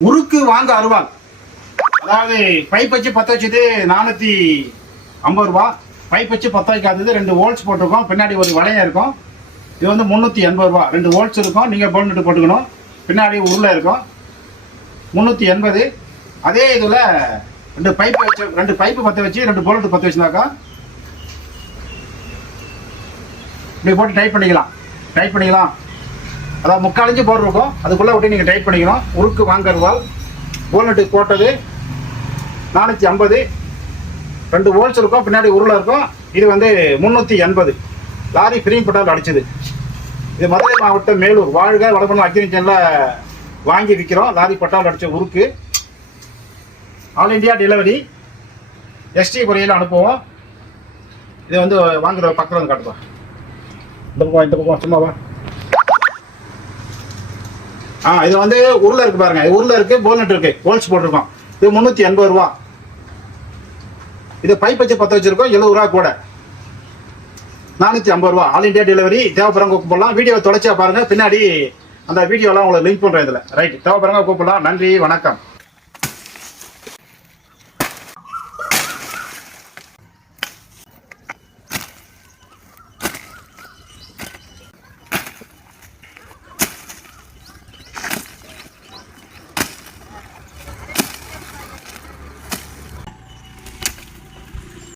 உருக்கு வாங்க அருவாள். அதாவது பைப் வச்சு பற்ற வச்சது 450 ரூபா. பைப் வச்சு பற்ற வைக்காதது 2 வோல்ட்ஸ் போட்டிருக்கோம். பின்னாடி ஒரு வளையம் இருக்கும். இது வந்து 380 ரூபா. 2 வோல்ட்ஸ் இருக்கும். நீங்கள் போல்நெட்டு போட்டுக்கணும். பின்னாடி உருளை இருக்கும். 380. அதே இதில் 2 பைப்பு பற்ற வச்சு 2 போல்ட்டு பற்ற வச்சுனாக்கா இப்படி போட்டு டைப் பண்ணிக்கலாம். அதாவது 3/4 இன்ச்சு போர் இருக்கும். அதுக்குள்ளே விட்டு நீங்கள் டைப் பண்ணிக்கணும். உருக்கு வாங்கருவால் போல்நெட்டு போட்டது 450. 2 வோல்ட்ஸ் இருக்கும். பின்னாடி உருளை இருக்கும். இது வந்து 380. லாரி ஃப்ரீம் பட்டால் அடிச்சது. இது மதுரை மாவட்டம் மேலூர் வாழ்க வடபண்ண அக்ரிகல்ச்சரில் வாங்கி விற்கிறோம். லாரி பட்டால் அடித்த உருக்கு ஆல் இண்டியா டெலிவரி எஸ்டி குறையில் அனுப்புவோம். இது வந்து வாங்குற பக்கம் வந்து காட்டுவோம். இந்த பக்கம் சும்மாவா. இது வந்து உருளை இருக்கு பாருங்க. உருளை இருக்கு, போல்நெட் இருக்கு, வோல்ட்ஸ் போட்டிருக்கோம். இது 380 ரூபா. இது பைப் வச்சு பற்ற வச்சிருக்கோம். 70 ரூபா கூட. 450 ரூபா. All India delivery. தேவைப்படுறவங்க கூப்பிடலாம். வீடியோ தொலைச்சா பாருங்க. பின்னாடி அந்த வீடியோலாம் உங்களுக்கு லிங்க் பண்றேன். இதில் ரைட். தேவைப்படுறவங்க கூப்பிடலாம். நன்றி, வணக்கம்.